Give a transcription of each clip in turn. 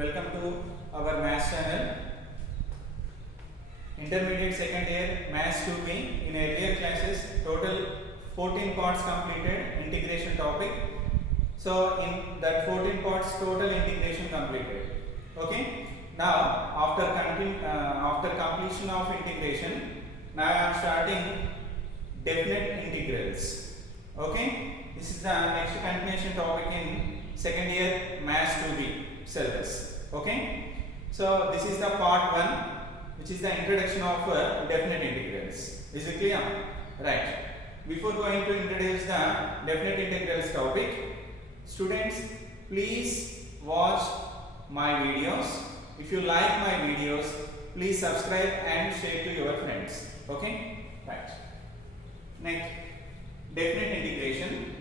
Welcome to our Maths channel. Intermediate second year Maths 2B. In earlier classes, total 14 parts completed integration topic. So in that 14 parts, total integration completed. Okay. Now after completion of integration, now I am starting definite integrals. Okay. This is the next continuation topic in second year Maths 2B syllabus. Okay. So this is the part 1, which is the introduction of definite integrals. Is it clear? Right. Before going to introduce the definite integrals topic, students, please watch my videos. If you like my videos, please subscribe and share to your friends. Okay. Right. Next, definite integration,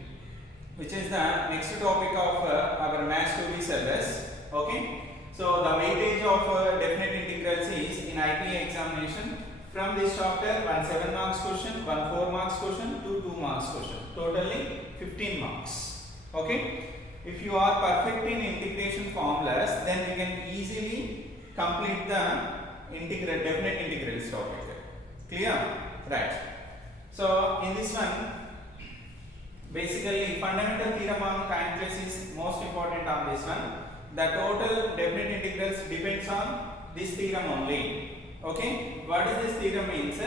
which is the next topic of our Maths 2B syllabus. Okay. So the weightage of definite integrals is in IPA examination from this chapter, one 7 marks question, one 4 marks question, 2 marks question. Totally 15 marks. Okay. If you are perfect in integration formulas, then you can easily complete the definite integrals topic. Clear? Right. So in this one, basically fundamental theorem on calculus is most important on this one. The total definite integrals depends on this theorem only. Okay. What is this theorem means?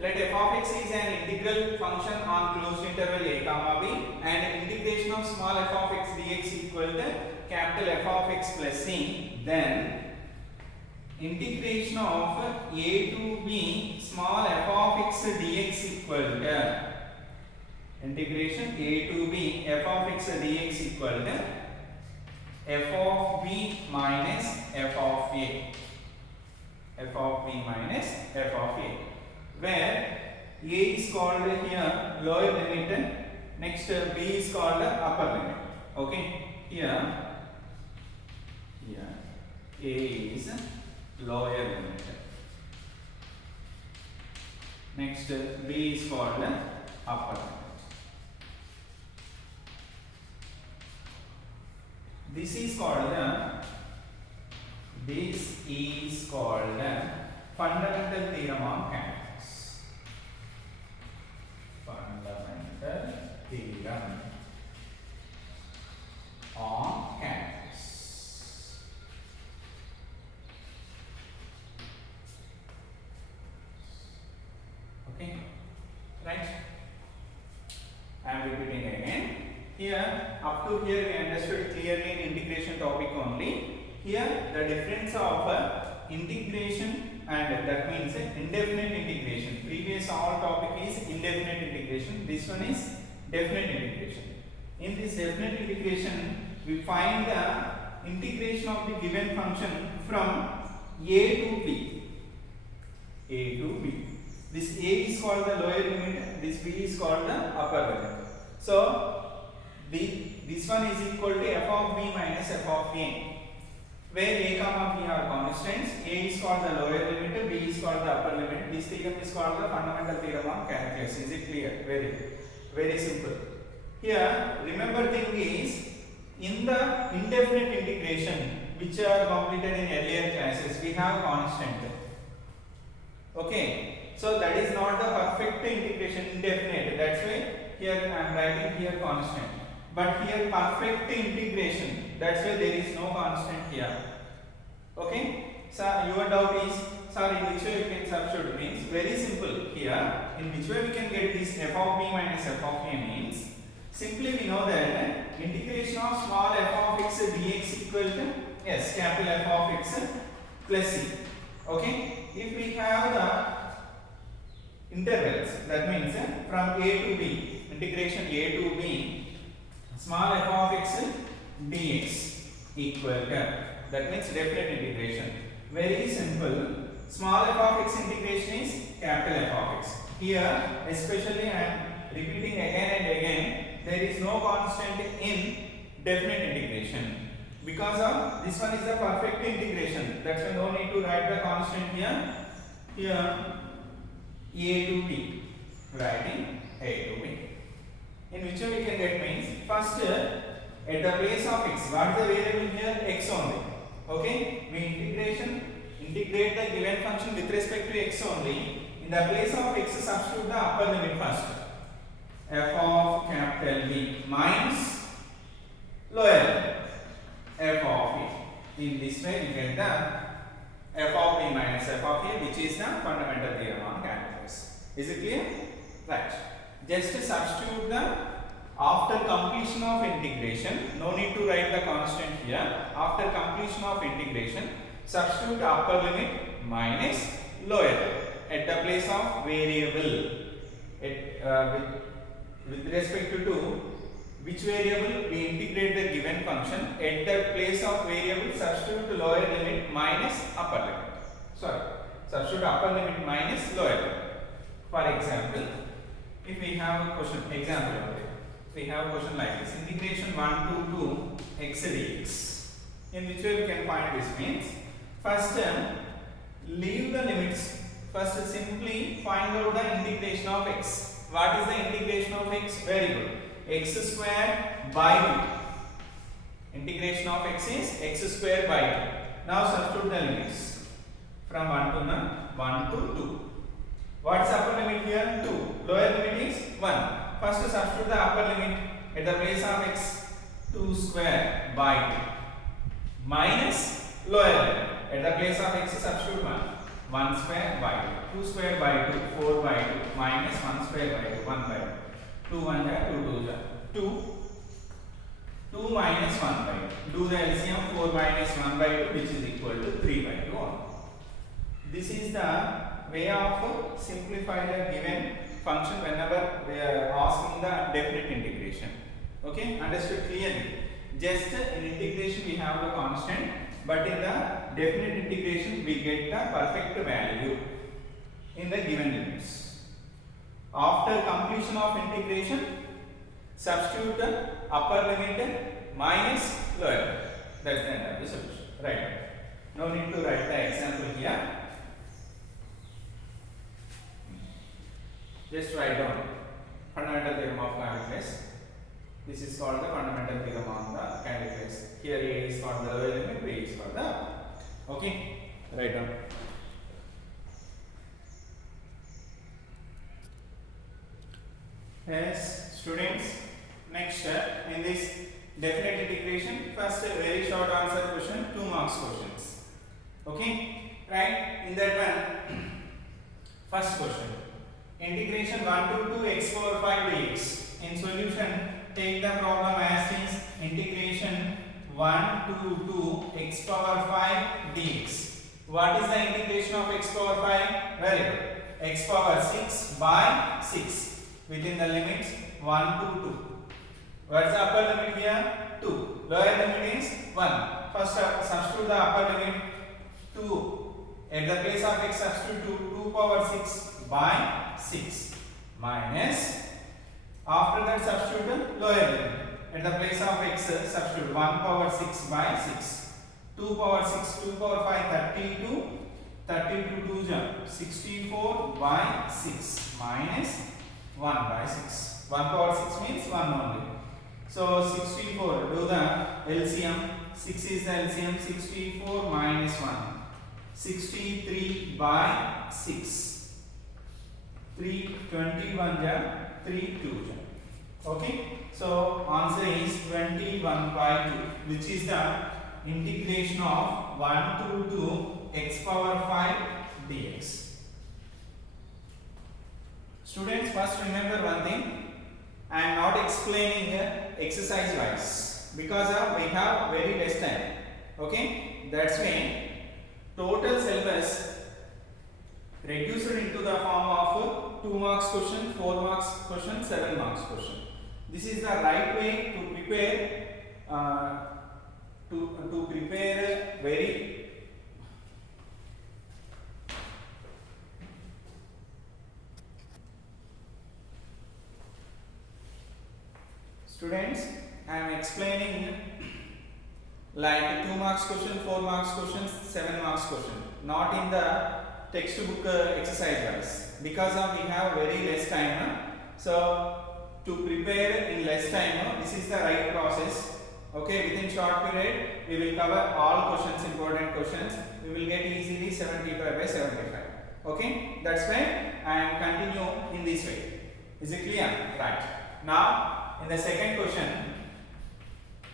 Let f of x is an integral function on closed interval a comma b, and integration of small f of x dx equal to capital F of x plus c. Then integration of a to b small f of x dx equal to integration a to b f of x dx equal to f of b minus f of a. F of b minus f of a, where a is called here lower limit, next b is called upper limit. Okay, here a is lower limit, next b is called upper limit. This is called fundamental theorem on calculus. Fundamental theorem on calculus. Okay, right? I am repeating again. Here, up to here we understood clearly in integration topic only. Here the difference of integration and that means indefinite integration. Previous all topic is indefinite integration. This one is definite integration. In this definite integration, we find the integration of the given function from a to b. A to b. This a is called the lower limit. This b is called the upper limit. So this one is equal to f of b minus f of a, where a comma b are constants. A is called the lower limit, b is called the upper limit. This theorem is called the fundamental theorem on calculus. Is it clear? Very simple. Here, remember thing is, in the indefinite integration which are completed in earlier classes, we have constant. Okay, so that is not the perfect integration, indefinite. That's why here I am writing here constant. But here perfect integration, that's why there is no constant here. Okay. So your doubt is, sir, in which way you can substitute? Means very simple. Here, in which way we can get this f of b minus f of a means, simply we know that integration of small f of x dx equal to capital F of x plus c. Okay. If we have the intervals, that means from a to b, integration a to b small f of x dx equal to, that means definite integration. Very simple. Small f of x integration is capital F of x. Here, especially I am repeating again and again, there is no constant in definite integration. Because of this one is the perfect integration. That's why no need to write the constant here. Here, a to b. Writing a to b. In which way we can get means, first at the place of x, what is the variable here? X only. Okay, we integrate the given function with respect to x only. In the place of x, substitute the upper limit first. F of capital V minus lower limit f of a. In this way, we get the f of b minus f of a, which is the fundamental theorem on calculus. Is it clear? Right. Just substitute the after completion of integration. No need to write the constant here. After completion of integration, substitute upper limit minus lower limit at the place of variable. With respect to which variable we integrate the given function, at the place of variable substitute lower limit minus upper limit. Sorry, substitute upper limit minus lower limit. For example, if we have a question, we have a question like this: integration 1 to 2 x dx. In which way we can find this means, first leave the limits. First simply find out the integration of x. What is the integration of x? Very good. X square by 2. Integration of x is x square by 2. Now substitute the limits from 1 to 2. What is upper limit here? 2. Lower limit is 1. First substitute the upper limit at the place of x, 2 square by 2 minus lower limit at the place of x substitute 1 square by 2, 2 square by 2, 4 by 2 minus 1 square by 2, 1 by 2, 2 1 ja 2 2 2 minus 1 by 2. Do the LCM, 4 minus 1 by 2, which is equal to 3 by 2. This is the way of simplify the given function whenever we are asking the definite integration. Okay, understood clearly? Just in integration we have the constant, but in the definite integration we get the perfect value in the given limits. After completion of integration, substitute the upper limit minus lower limit. That's the end of the solution. Right. No need to write the example here. Just write down fundamental theorem of calculus. This is called the fundamental theorem of the calculus. Here A is called the lower limit, B is called the upper. Okay, write down. Yes, students. Next step in this definite integration. First, a very short answer question, 2 marks questions. Okay, right? In that one, first question. Integration 1 to 2 x power 5 dx. In solution, take the problem as is integration 1 to 2 x power 5 dx. What is the integration of x power 5? Very good. X power 6 by 6 within the limits 1 to 2. What is the upper limit here? 2. Lower limit is 1. First substitute the upper limit 2. At the place of x substitute 2 power 6 by 6 minus, after that substitute the lower limit at the place of x substitute 1 power 6 by 6, 2 power 6, 2 power 5 32, 32 2 64 by 6 minus 1 by 6. 1 power 6 means 1 only. So 64, do the LCM. 6 is the LCM. 64 minus 1, 63 by 6. 3 21 ja 3 2 ja. Okay, so answer is 21 by 2, which is the integration of 1 to 2 x power 5 dx. Students, first remember one thing, I am not explaining exercise wise because we have very less time. Okay, that's why total syllabus reduced into the form of 2 marks question, 4 marks question, 7 marks question. This is the right way to prepare to prepare very students. I am explaining like 2 marks question, 4 marks question, 7 marks question, not in the textbook exercise wise, because we have very less time. So to prepare in less time, this is the right process. Okay, within short period we will cover all questions, important questions. We will get easily 75 by 75. Okay, that's why I am continue in this way. Is it clear? Right. Now in the second question,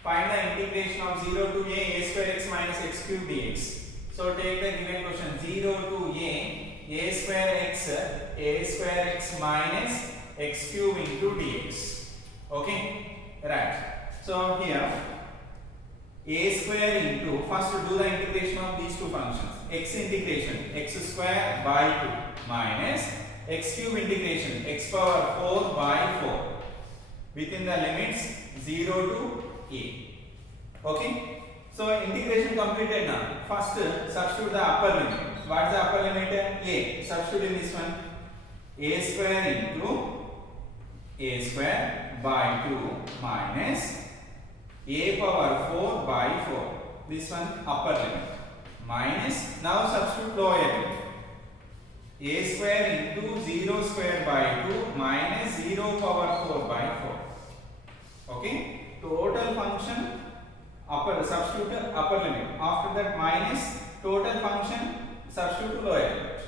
find the integration of 0 to a square x minus x cube dx. So take the given question 0 to a square x minus x cube into dx. Okay, right. So here a square into, first do the integration of these two functions. X integration x square by 2 minus x cube integration x power 4 by 4 within the limits 0 to a. Okay. So integration completed now. First substitute the upper limit. What is the upper limit? A. Substitute in this one. A square into a square by 2 minus a power 4 by 4. This one upper limit. Minus, now substitute lower limit. A square into 0 square by 2 minus 0 power 4 by 4. Okay. Total function upper, substitute upper limit. After that minus total function, substitute lower limit.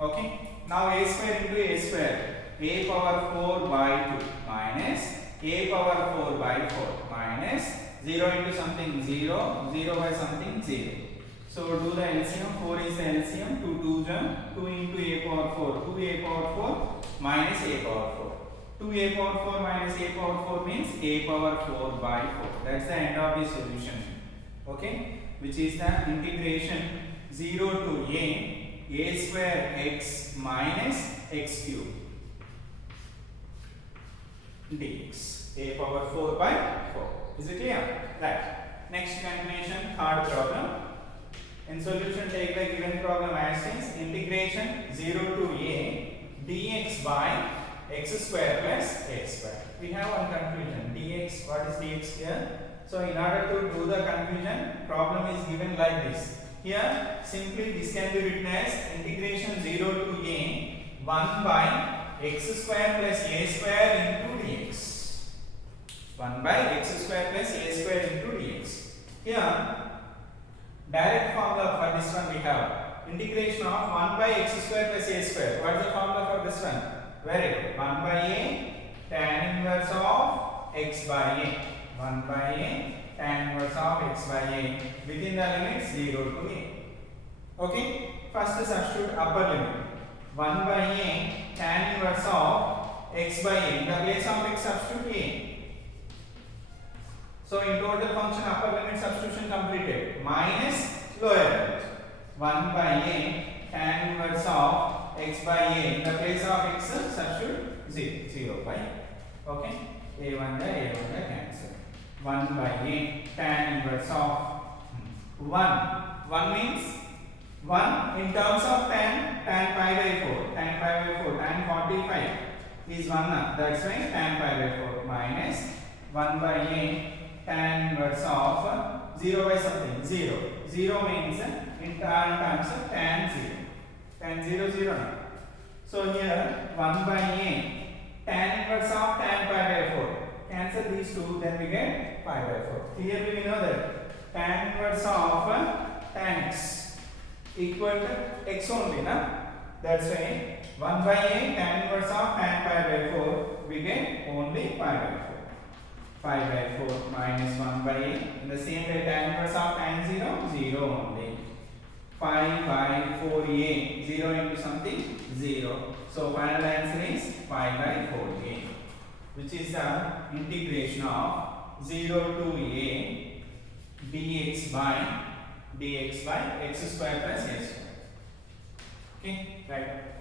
Okay. Now a square into a square, a power 4 by 2 minus a power 4 by 4 minus 0 into something 0, 0 by something 0. So do the LCM. 4 is the LCM. 2 2 into a power 4, 2a power 4 minus a power 4. 2a power 4 minus a power 4 means a power 4 by 4. That's the end of the solution. Okay, which is the integration 0 to a square x minus x cube dx, a power 4 by 4. Is it clear? Right. Next continuation, third problem. In solution, take the given problem as is. Integration 0 to a dx by x square plus x square. We have one confusion. Dx, what is dx here? So in order to do the confusion, problem is given like this. Here simply this can be written as integration 0 to a 1 by x square plus a square into dx. 1 by x square plus a square into dx. Here direct formula for this one we have integration of 1 by x square plus a square. What is the formula for this one? Very good. 1 by a tan inverse of x by a. 1 by a tan inverse of x by a within the limits 0 to a. Okay. First substitute upper limit. 1 by a tan inverse of x by a. In the place of x substitute a. So in total function upper limit substitution completed. Minus lower limit. 1 by a tan inverse of x by a. In the place of x substitute 0 by a. Okay. A1 cancel. 1 by a tan inverse of 1. 1 means 1 in terms of tan pi by 4. Tan pi by 4. Tan 45 is 1. That's why tan pi by 4 minus 1 by a tan inverse of 0 by something 0. 0 means in terms of tan 0. Tan 0 0. So here 1 by a tan inverse of tan pi by 4. Cancel these two, then we get pi by 4. Clearly we know that tan inverse of tan x equal to x only, na? That's why 1 by a tan inverse of tan pi by 4 we get only pi by 4. Pi by 4 minus 1 by a. In the same way tan inverse of tan 0, 0 only. Pi by 4a, 0 into something 0. So final answer is pi by 4a, which is the integration of 0 to a dx by x square plus a square. Okay, right.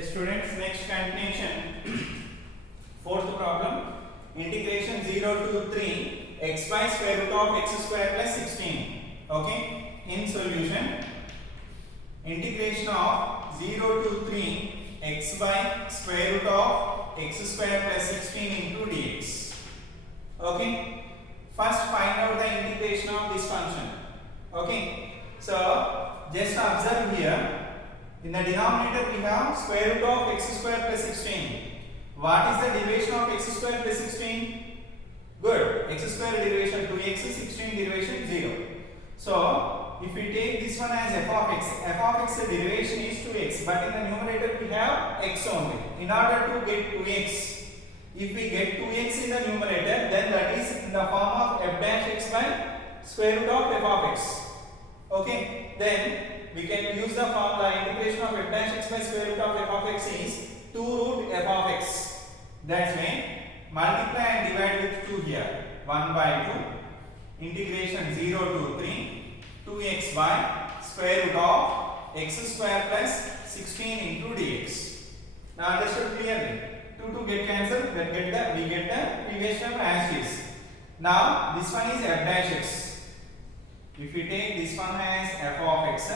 Students, next continuation. Fourth problem. Integration 0 to 3 x by square root of x square plus 16. Okay. In solution, integration of 0 to 3 x by square root of x square plus 16 into dx. Okay. First find out the integration of this function. Okay. So just observe here. In the denominator we have square root of x square plus 16. What is the derivation of x square plus 16? Good. X square derivation 2x, 16 derivation 0. So if we take this one as f of x the derivation is 2x, but in the numerator we have x only. In order to get 2x, if we get 2x in the numerator, then that is in the form of f dash x by square root of f of x. Okay, then we can use the formula integration of f dash x by square root of f of x is 2 root f of x. That's why multiply and divide with 2 here. 1 by 2 integration 0 to 3 2x by square root of x square plus 16 into dx. Now understood clearly? 2 get cancelled, then we get the previous term as is. Now this one is f dash x. If we take this one as f of x,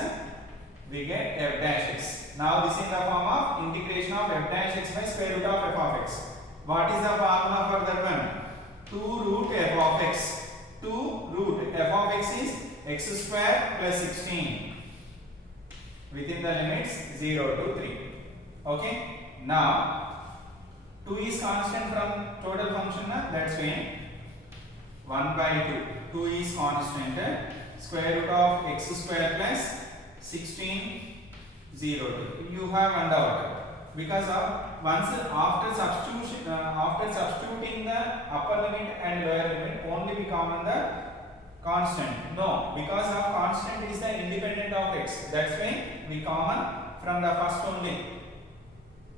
we get f dash x. Now this is the form of integration of f dash x by square root of f of x. What is the formula for that one? 2 root f of x. 2 root f of x is x square plus 16 within the limits 0 to 3. Okay. Now 2 is constant from total function. That's why 1 by 2. 2 is constant. Square root of x square plus 16 0 2. You have one doubt because of once after substituting the upper limit and lower limit only we common the constant. No, because of constant is the independent of x. That's why we common from the first only.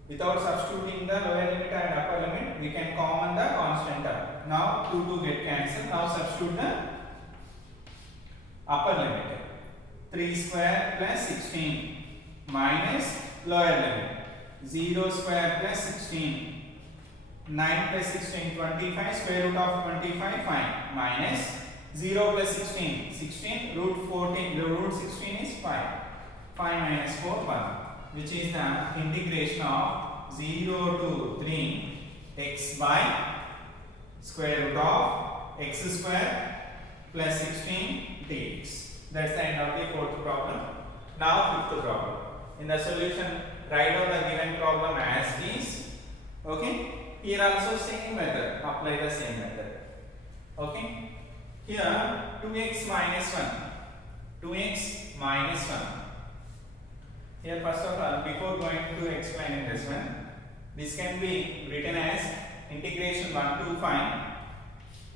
Without substituting the lower limit and upper limit, we can common the constant term. Now 2 get cancelled. Now substitute the upper limit. 3 square plus 16 minus lower limit. 0 square plus 16. 9 plus 16, 25. Square root of 25, 5. Minus 0 plus 16. 16 root 14. The root 16 is 5. 5 minus 4, 1. Which is the integration of 0 to 3 x by square root of x square plus 16 dx. That's the end of the fourth problem. Now fifth problem. In the solution, write down the given problem as is. Okay. Here also same method. Apply the same method. Okay. Here 2x minus 1. 2x minus 1. Here first of all, before going to explain this one, this can be written as integration 1 to 5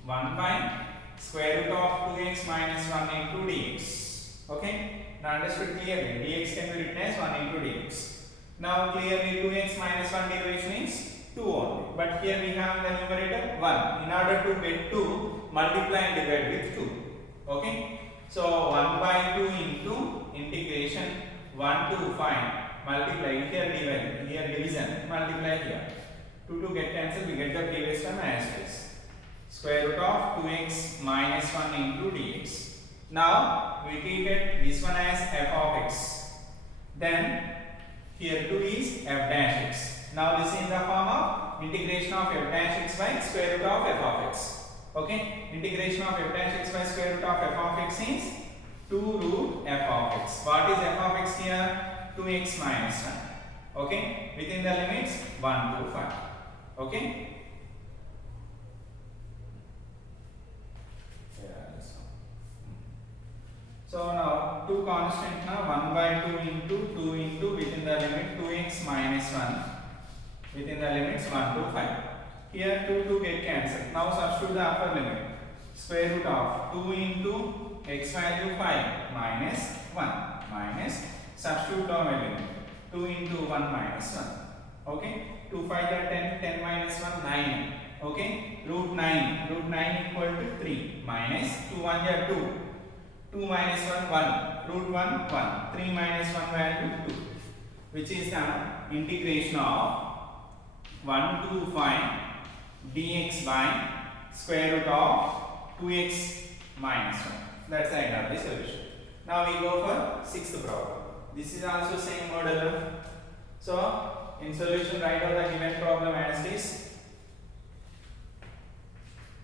1 by square root of 2x minus 1 into dx. Okay, now understood clearly. Dx can be written as 1 into dx. Now clearly 2x minus 1 derivation is 2 only, but here we have the numerator 1. In order to get 2, multiply and divide with 2. Okay, so 1 by 2 into integration 1 to 5 multiply here divide here division multiply here 2 get cancelled, we get the previous term as is square root of 2x minus 1 into dx. Now we treated this one as f of x, then here 2 is f dash x. Now this is in the form of integration of f dash x by square root of f of x. Okay, integration of f dash x by square root of f of x is 2 root f of x. What is f of x here? 2x minus 1. Okay, within the limits 1 to 5. Okay. So now 2 constant now 1 by 2 into within the limit 2x minus 1 within the limits 1 to 5. Here 2 get cancelled. Now substitute the upper limit. Square root of 2 into x value 5 minus 1 minus substitute lower limit 2 into 1 minus 1. Okay, 2 5 are 10, 10 minus 1 9. Okay, root 9 equal to 3 minus 2 1 are 2, 2 minus 1 1, root 1 1, 3 minus 1 value 2, which is the integration of 1 to 5 dx by square root of 2x minus 1. That's the end of the solution. Now we go for sixth problem. This is also same model. So in solution, write out the given problem as this.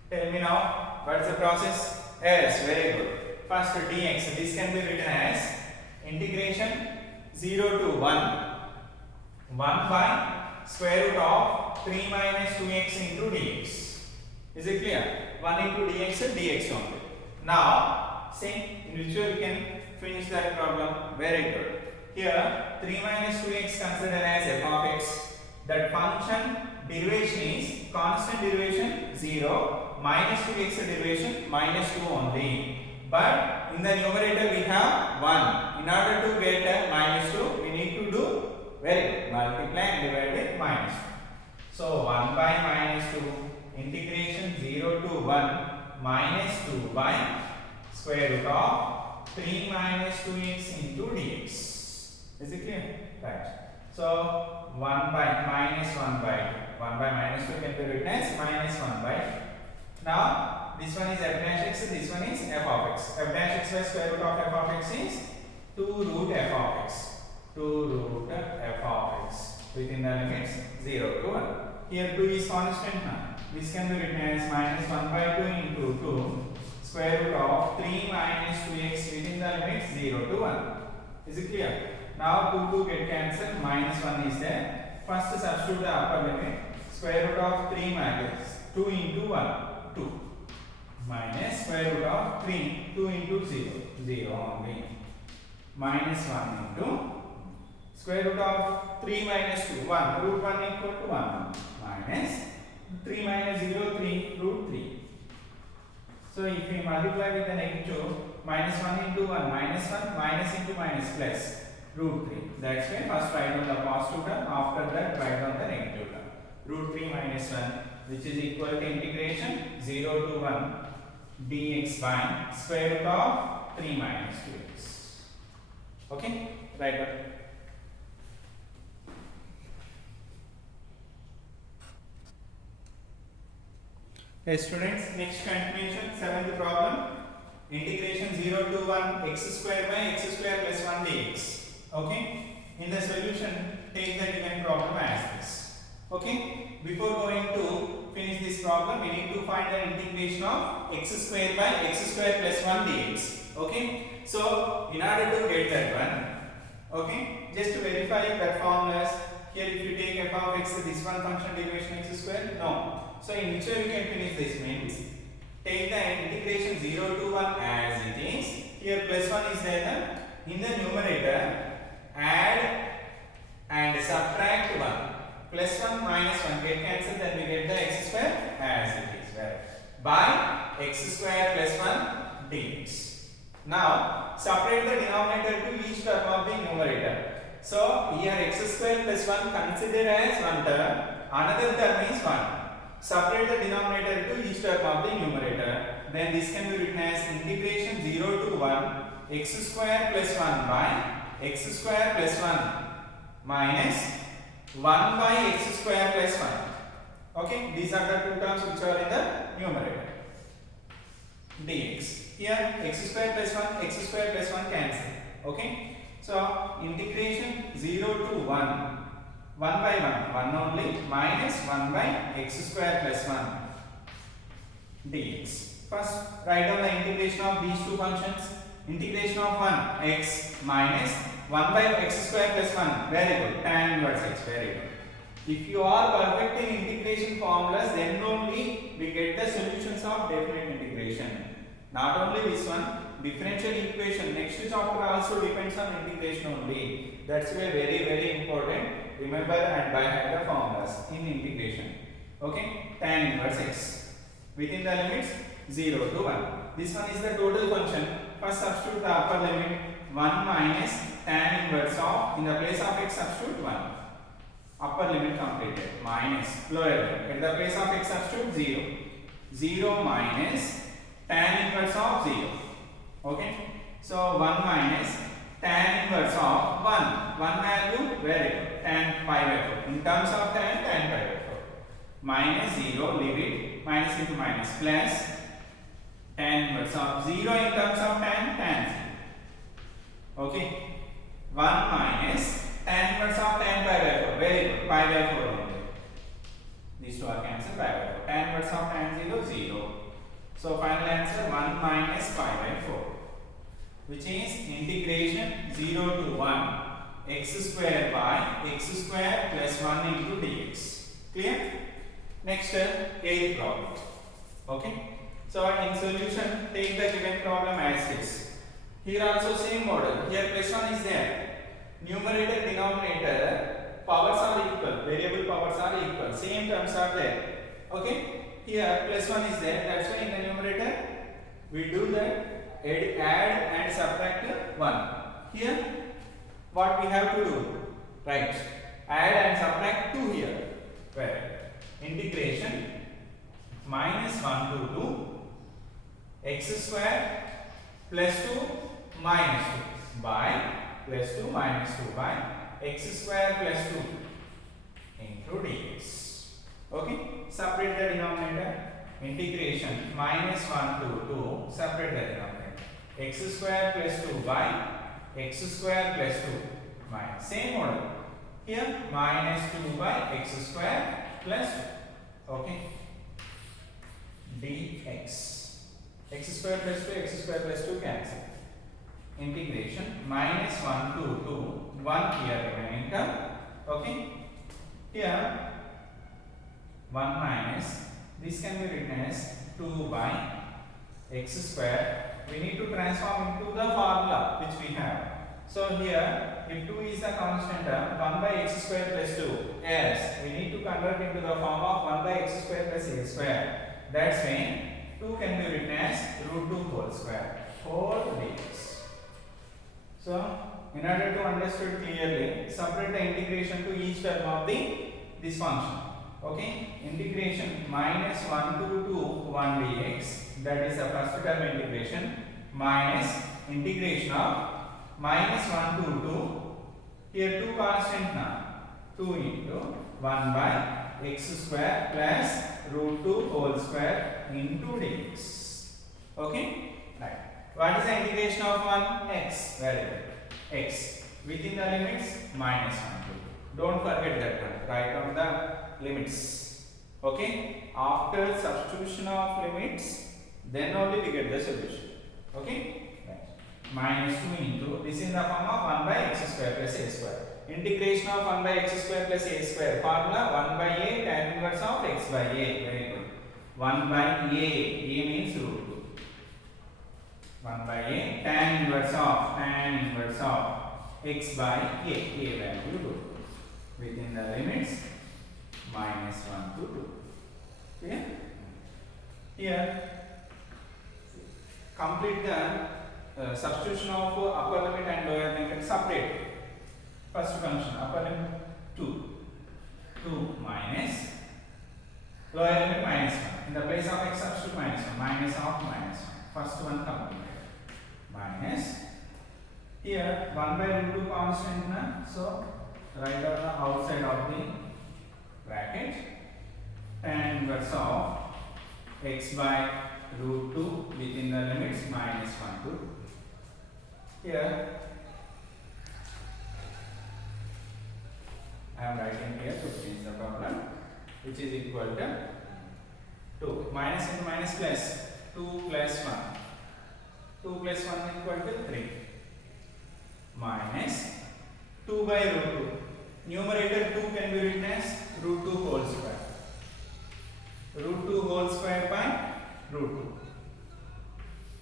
Tell me now, what is the process? Yes, very good. first dx, this can be written as integration 0 to 1 by square root of 3 minus 2x into dx. Is it clear? 1 into dx only. Now see in which way we can finish that problem. Very good. Here 3 minus 2x considered as f of x. That function derivation is constant derivation 0, minus 2x derivation minus 2 only. But in the numerator we have 1. In order to get a minus 2, we need to do very good, multiply and divide with minus 2. So 1 by minus 2 integration 0 to 1 minus 2 by square root of 3 minus 2x into dx. Is it clear? Right. So 1 by minus 1 by 1 by minus 2 can be written as minus 1 by. Now this one is f dash x, this one is f of x. F dash x by square root of f of x is 2 root f of x. 2 root f of x within the limits 0 to 1. Here 2 is constant now. This can be written as minus 1 by 2 into 2 square root of 3 minus 2x within the limits 0 to 1. Is it clear? Now 2 get cancelled, minus 1 is there. First substitute the upper limit. Square root of 3 minus 2 into 1, 2. Minus square root of 3, 2 into 0, 0 only. Minus 1 into square root of 3 minus 2, 1. Root 1 equal to 1. Minus 3 minus 0, 3, root 3. So if we multiply with the negative, minus 1 into 1, minus 1, minus into minus plus. Root 3. That's why first write down the positive term, after that write down the negative term. Root 3 minus 1, which is equal to integration 0 to 1 dx by square root of 3 minus 2x. Okay? Write down. Yes, students, next continuation, 7th problem. Integration 0 to 1 x square by x square plus 1 dx. Okay, in the solution take the given problem as this. Okay, before going to finish this problem we need to find the integration of x square by x square plus 1 dx. Okay, so in order to get that one, okay, just to verify that formulas, here if you take f of x, this one function derivation x square, no. So in which way we can finish this means take the integration 0 to 1 as it is. Here plus 1 is there. In the numerator add and subtract 1. Plus 1 minus 1 get cancelled, then we get the x square as it is. Right? By x square plus 1 dx. Now separate the denominator to each term of the numerator. So here x square plus 1 consider as one term, another term is 1. Separate the denominator to each term of the numerator. Then this can be written as integration 0 to 1 x square plus 1 by x square plus 1 minus 1 by x square plus 1. Okay, these are the two terms which are in the numerator. Dx. Here x square plus 1, x square plus 1 cancel. Okay, so integration 0 to 1 by 1 only minus 1 by x square plus 1 dx. First write down the integration of these two functions. Integration of 1 x minus 1 by x square plus 1. Very good. Tan inverse x. Very good. If you are perfect in integration formulas, then only we get the solutions of definite integration. Not only this one, differential equation. Next chapter also depends on integration only. That's why very important. Remember and by heart the formulas in integration. Okay? Tan inverse x. Within the limits 0 to 1. This one is the total function. First substitute the upper limit 1 minus tan inverse of, in the place of x substitute 1. Upper limit completed. Minus lower limit. In the place of x substitute 0. 0 minus tan inverse of 0. Okay. So 1 minus tan inverse of 1. 1 value, very good. Tan pi by 4. In terms of tan pi by 4. Minus 0, leave it. Minus into minus plus tan inverse of 0 in terms of tan 0. Okay. 1 minus tan inverse of tan pi by 4. Very good. Pi by 4 only. These two are cancelled. Pi by 4. Tan inverse of tan 0, 0. So final answer 1 minus pi by 4. which is integration 0 to 1 x square by x square plus 1 into dx. Clear? Next, 8th problem. Okay. So in solution, take the given problem as is. Here also same model. Here plus 1 is there. Numerator, denominator, powers are equal. Variable powers are equal. Same terms are there. Okay. Here plus 1 is there. That's why in the numerator we do that. Add and subtract 1. Here what we have to do? Right. Add and subtract 2 here. Where? Integration minus 1 to 2 x square plus 2 minus 2 by plus 2 minus 2 by x square plus 2 into dx. Okay. Separate the denominator. Integration minus 1 to 2. Separate the denominator. X square plus 2 by x square plus 2 minus same order. Here minus 2 by x square plus 2. Okay. Dx. X square plus 2, x square plus 2 cancel. Integration minus 1 to 2. 1 here remaining term. Okay. Here 1 minus. This can be written as 2 by x square. We need to transform into the formula which we have. So here, if 2 is a constant term, 1 by x square plus 2. Yes, we need to convert into the form of 1 by x square plus a square. That's when 2 can be written as root 2 whole square. Whole dx. So, in order to understand clearly, separate the integration to each term of this function. Okay, integration minus 1 to 2 1 dx, that is the first term integration, minus integration of minus 1 to 2, here 2 constant now, 2 into 1 by x square plus root 2 whole square into dx. Okay, right. What is the integration of 1? X, very good. X within the limits minus 1 to 2. Don't forget that one. Write down the limits. Okay, after substitution of limits, then only we get the solution. Okay, right. Minus 2 into, this is in the form of 1 by x square plus a square. Integration of 1 by x square plus a square. Formula 1 by a tan inverse of x by a. Very good. 1 by a means root 2. 1 by a tan inverse of x by a value 2. Within the limits minus 1 to 2. Clear? Here, complete the substitution of upper limit and lower limit separate. First function, upper limit 2 minus, lower limit minus 1. In the place of x substitute minus 1, minus of minus 1. First one completed. Minus, here 1 by root 2 constant na, so write down the outside of the bracket, tan inverse of x by root 2 within the limits minus 1 to 2. Here I am writing here to change the problem, which is equal to 2. Minus into minus plus 2 plus 1. 2 plus 1 equal to 3. Minus 2 by root 2. Numerator 2 can be written as root 2 whole square. Root 2 whole square by root 2.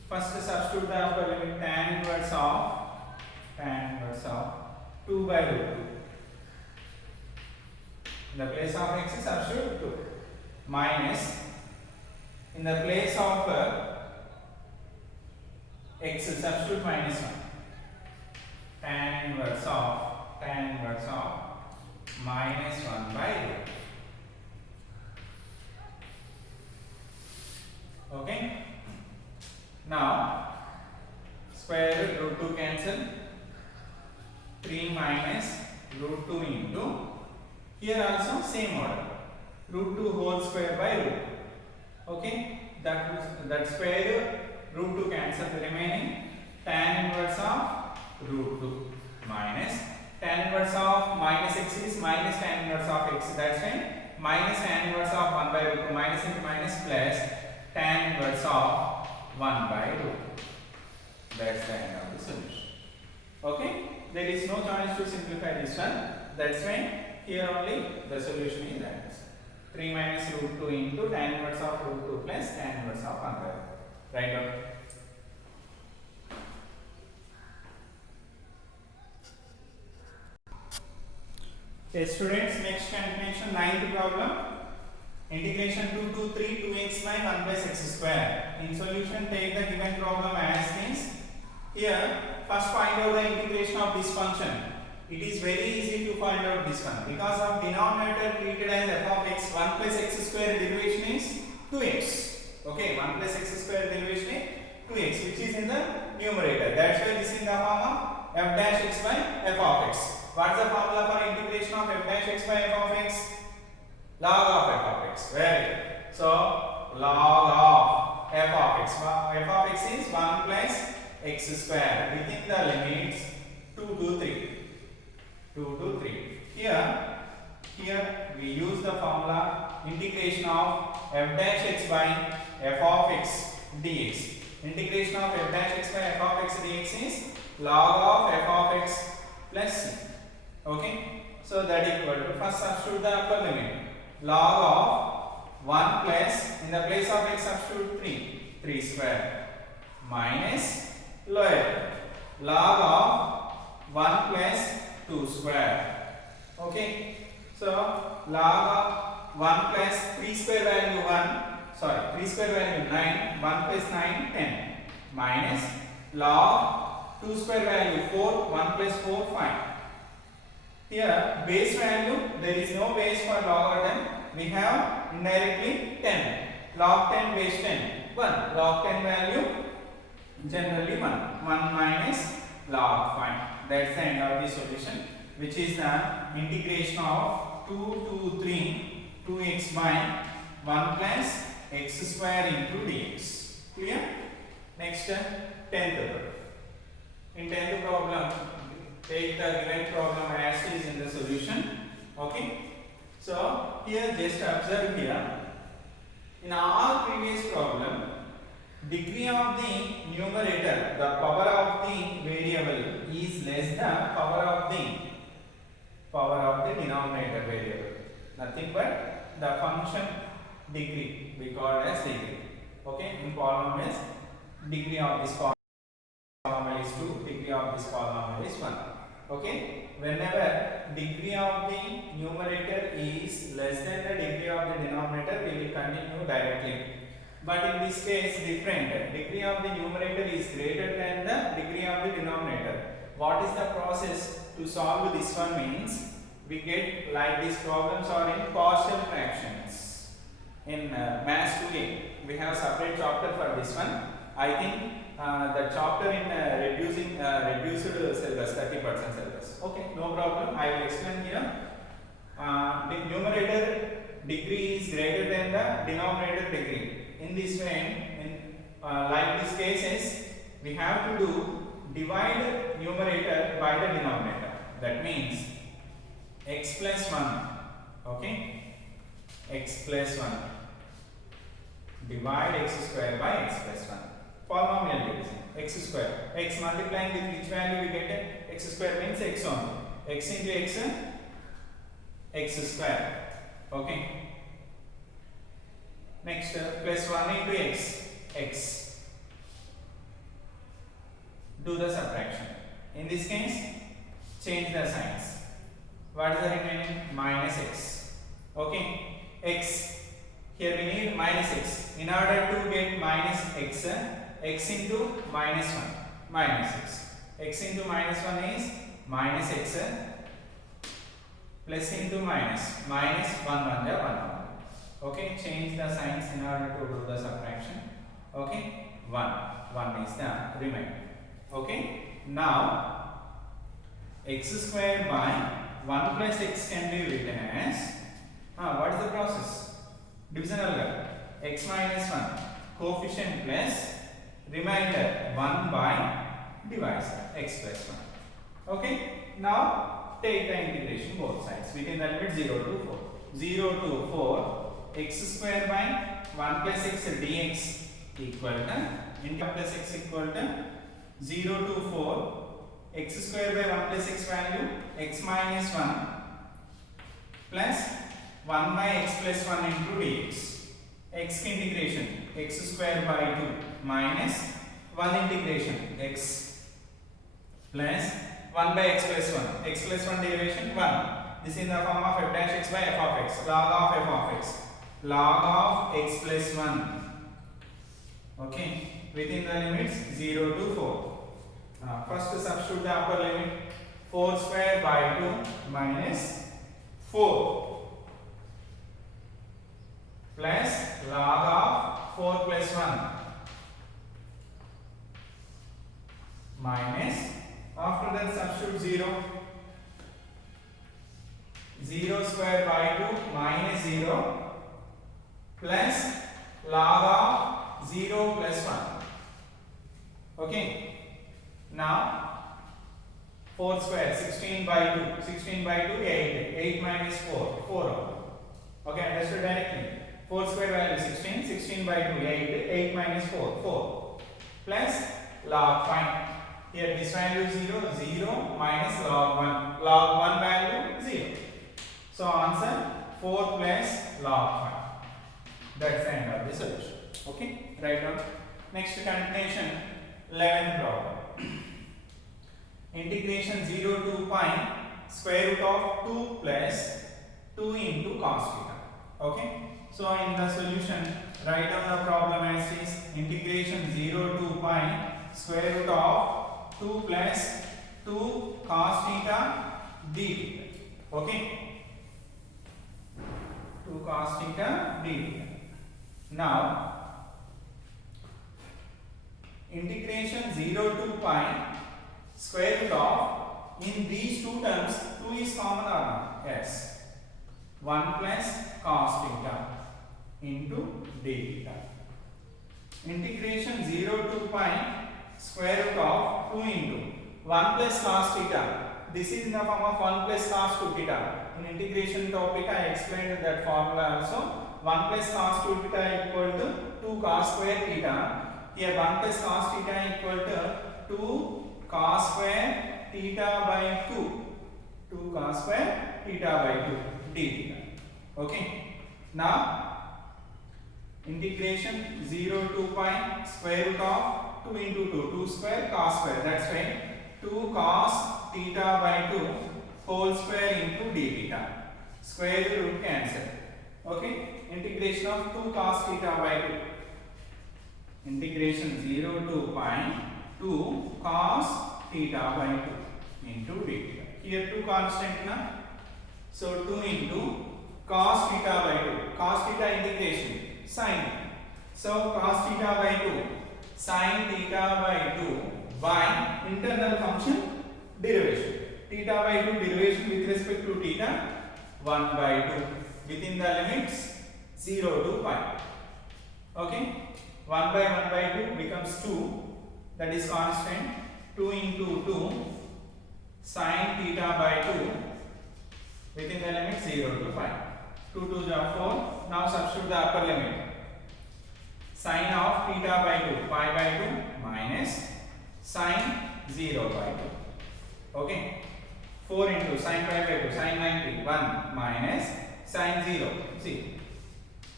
First substitute the upper limit, tan inverse of 2 by root 2. In the place of x substitute 2. Minus, in the place of x substitute minus 1. Tan inverse of minus 1 by root. Okay. Now square root 2 cancel. 3 minus root 2 into, here also same order, root 2 whole square by root. Okay, that square root 2 cancel, the remaining tan inverse of root 2 minus tan inverse of minus x is minus tan inverse of x. That's why minus tan inverse of 1 by root 2, minus into minus plus tan inverse of 1 by root 2. That's the end of the solution. Okay, there is no chance to simplify this one. That's why here only the solution is that 3 minus root 2 into tan inverse of root 2 plus tan inverse of 100. Write down. Okay, students, next continuation, 9th problem. Integration 2 to 3 2x by 1 plus x square. In solution, take the given problem as is. Here, first find out the integration of this function. It is very easy to find out this one because of denominator treated as f of x. 1 plus x square derivation is 2x. Okay, 1 plus x square derivation is 2x, which is in the numerator. That's why this is in the form of f dash x by f of x. What is the formula for integration of f dash x by f of x? Log of f of x. Very good. So, log of f of x. F of x is 1 plus x square within the limits 2 to 3. 2 to 3. Here we use the formula integration of f dash x by f of x dx. Integration of f dash x by f of x dx is log of f of x plus c. Okay, so that equal to, first substitute the upper limit, log of 1 plus, in the place of x substitute 3 square, minus lower log of 1 plus 2 square. Okay, so log of 1 plus 3 square value 3 square value 9, 1 plus 9 10, minus log 2 square value 4, 1 plus 4 5. Here base value, there is no base for logarithm, we have indirectly 10, log 10 base 10 1, log 10 value generally 1 minus log 5. That's the end of the solution, which is the integration of 2 to 3 2x by 1 plus x square into dx. Clear? Next, 10th. In 10th problem, take the given problem as is in the solution. Okay, so here just observe here, in all previous problem, degree of the numerator, the power of the variable is less than power of the denominator variable. Nothing but the function degree, we call as degree. Okay, in polynomials, degree of this polynomial is 2, degree of this polynomial is 1. Okay, whenever degree of the numerator is less than the degree of the denominator, we will continue directly. But in this case, different. Degree of the numerator is greater than the degree of the denominator. What is the process to solve this one means, we get like these problems are in partial fractions. In Maths 2A, we have a separate chapter for this one. I think the chapter in reduced syllabus, 30% syllabus. Okay, no problem. I will explain here. The numerator degree is greater than the denominator degree. In this way, in like these cases, we have to do divide numerator by the denominator. That means x plus 1. Okay, x plus 1 divide x square by x plus 1. Polynomial division, x square, x multiplying with which value we get? X square means x only. X into x, x square. Okay. Next, plus 1 into x, x. Do the subtraction. In this case, change the signs. What is the remaining? Minus x. Okay. X. Here we need minus x. In order to get minus x, x into minus 1, minus x. X into minus 1 is minus x plus into minus 1 1 ja 1 1. Okay, change the signs in order to do the subtraction. Okay, 1 is the remainder. Okay, now x square by 1 plus x can be written as, what is the process? Divisional x minus 1 coefficient plus remainder 1 by divisor x plus 1. Okay, now take the integration both sides within the limit 0 to 4. 0 to 4, x square by 1 plus x dx equal to into plus x equal to 0 to 4, x square by 1 plus x value x minus 1 plus 1 by x plus 1 into dx. X integration x square by 2 minus 1 integration x plus 1 by x plus 1. X plus 1 derivation 1. This is in the form of f dash x by f of x. Log of f of x. Log of x plus 1. Okay. Within the limits 0 to 4. First substitute the upper limit. 4 square by 2 minus 4 plus log of 4 plus 1 minus, after that substitute 0. 0 square by 2 minus 0 plus log of 0 plus 1. Okay. Now 4 square 16 by 2. 16 by 2 8. 8 minus 4 4. Okay, understood directly. 4 square value 16. 16 by 2 8. 8 minus 4 4 plus log 5. Here this value 0 0 minus log 1. Log 1 value 0. So answer 4 plus log 5. That's the end of the solution. Okay, write down. Next continuation, 11th problem. Integration 0 to pi square root of 2 plus 2 into cos theta. Okay, so in the solution, write down the problem as is integration 0 to pi square root of 2 plus 2 cos theta d theta. Okay, 2 cos theta d theta. Now integration 0 to pi square root of, in these two terms 2 is common or not? Yes. 1 plus cos theta into d theta. Integration 0 to pi square root of 2 into 1 plus cos theta. This is in the form of 1 plus cos 2 theta. In integration topic I explained that formula also. 1 plus cos 2 theta equal to 2 cos square theta. Here 1 plus cos theta equal to 2 cos square theta by 2. 2 cos square theta by 2 d theta. Okay. Now integration 0 to pi square root of 2 into 2. 2 square cos square. That's why 2 cos theta by 2 whole square into d theta. Square root cancel. Okay. Integration of 2 cos theta by 2. Integration 0 to pi 2 cos theta by 2 into d theta. Here 2 constant na. So 2 into cos theta by 2. Cos theta integration sin. So cos theta by 2 sin theta by 2 by internal function derivation. Theta by 2 derivation with respect to theta 1 by 2 within the limits 0 to pi. Okay. 1 by 1 by 2 becomes 2, that is constant. 2 into 2 sin theta by 2 within the limit 0 to pi. 2 2 is 4. Now substitute the upper limit. Sin of theta by 2 pi by 2 minus sin 0 by 2. Okay. 4 into sin pi by 2 sin 90 1 minus sin 0. See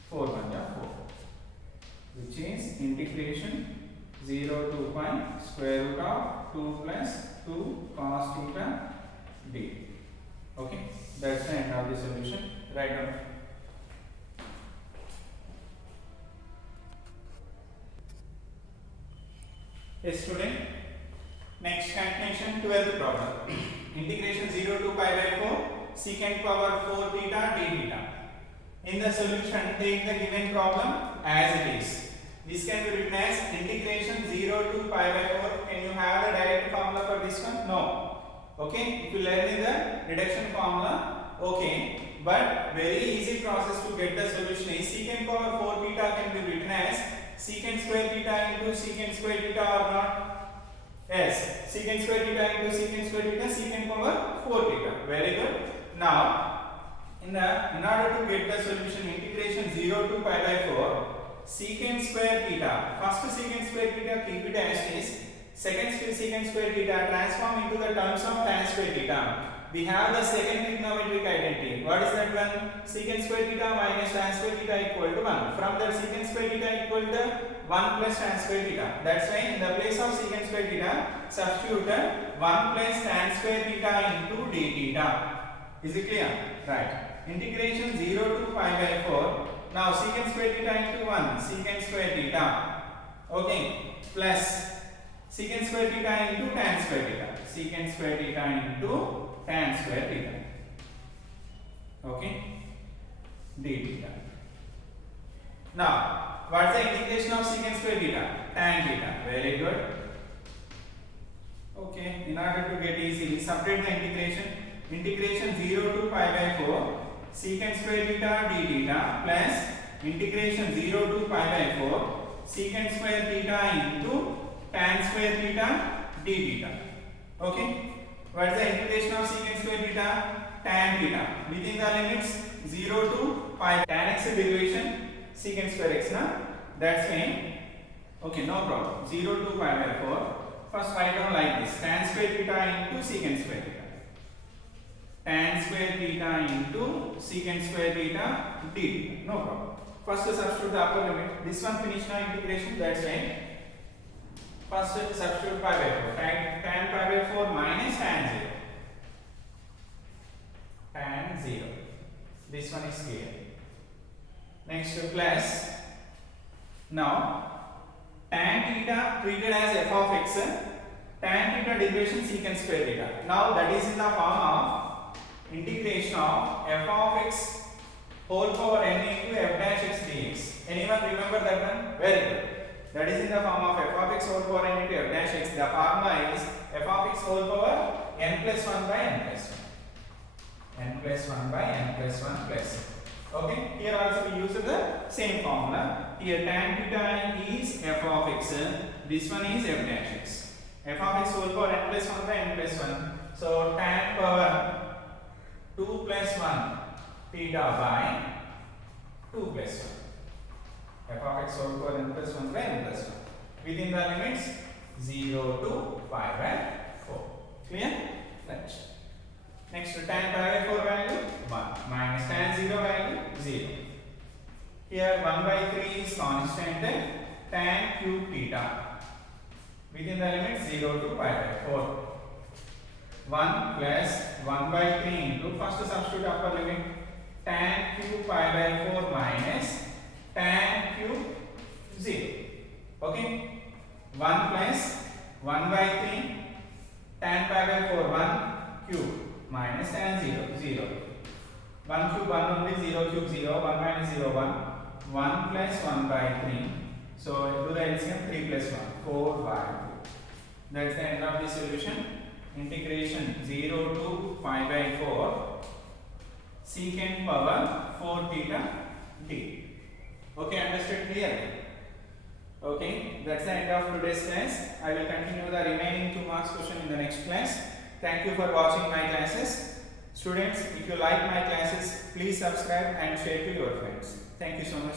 4 1 is 4. Which is integration 0 to pi square root of 2 plus 2 cos theta d. Okay, that's the end of the solution. Write down. Yes, student. Next continuation, 12th problem. Integration 0 to pi by 4 secant power 4 theta d theta. In the solution, take the given problem as it is. This can be written as integration 0 to pi by 4. Can you have a direct formula for this one? No. Okay. If you learn in the reduction formula, okay. But very easy process to get the solution is secant power 4 theta can be written as secant square theta into secant square theta or not? Yes. Secant square theta into secant square theta, secant power 4 theta. Very good. Now, in order to get the solution, integration 0 to pi by 4 secant square theta. First secant square theta keep it as is. secant square theta transform into the terms of tan square theta. We have the second trigonometric identity. What is that one? Secant square theta minus tan square theta equal to 1. From that secant square theta equal to 1 plus tan square theta. That's why in the place of secant square theta, substitute 1 plus tan square theta into d theta. Is it clear? Right. Integration 0 to pi by 4. Now secant square theta into 1, secant square theta. Okay. Plus secant square theta into tan square theta. Secant square theta into tan square theta. Okay. D theta. Now, what is the integration of secant square theta? Tan theta. Very good. Okay. In order to get easily, separate the integration. Integration 0 to pi by 4. Secant square theta d theta plus integration 0 to pi by 4. Secant square theta into tan square theta d theta. Okay. What is the integration of secant square theta? Tan theta. Within the limits 0 to pi. Tan x derivation secant square x na. That's why. Okay, no problem. 0 to pi by 4. First write down like this. Tan square theta into secant square theta. Tan square theta into secant square theta d theta. No problem. First substitute the upper limit. This one finish now integration. That's why. First substitute pi by 4. Tan pi by 4 minus tan 0. Tan 0. This one is clear. Next plus. Now tan theta treated as f of x. Tan theta derivation secant square theta. Now that is in the form of integration of f of x whole power n into f dash x dx. Anyone remember that one? Very good. That is in the form of f of x whole power n into f dash x. The formula is f of x whole power n plus 1 by n plus 1. N plus 1 by n plus 1 plus. Okay. Here also we use the same formula. Here tan theta is f of x. This one is f dash x. F of x whole power n plus 1 by n plus 1. So tan power 2 plus 1 theta by 2 plus 1. F of x whole power n plus 1 by n plus 1. Within the limits 0 to pi by 4. Clear? Next. Next tan pi by 4 value 1 minus tan 0 value 0. Here 1 by 3 is constant tan cube theta. Within the limits 0 to pi by 4. 1 plus 1 by 3 into first substitute upper limit tan cube pi by 4 minus tan cube 0. Okay. 1 plus 1 by 3 tan pi by 4 1 cube minus tan 0 0. 1 cube 1 only 0 cube 0 1 minus 0 1 1 plus 1 by 3. So do the LCM 3 plus 1 4 by 2. That's the end of the solution. Integration 0 to pi by 4 secant power 4 theta d. Okay, understood clearly? Okay, that's the end of today's class. I will continue the remaining 2 marks question in the next class. Thank you for watching my classes. Students, if you like my classes, please subscribe and share to your friends. Thank you so much.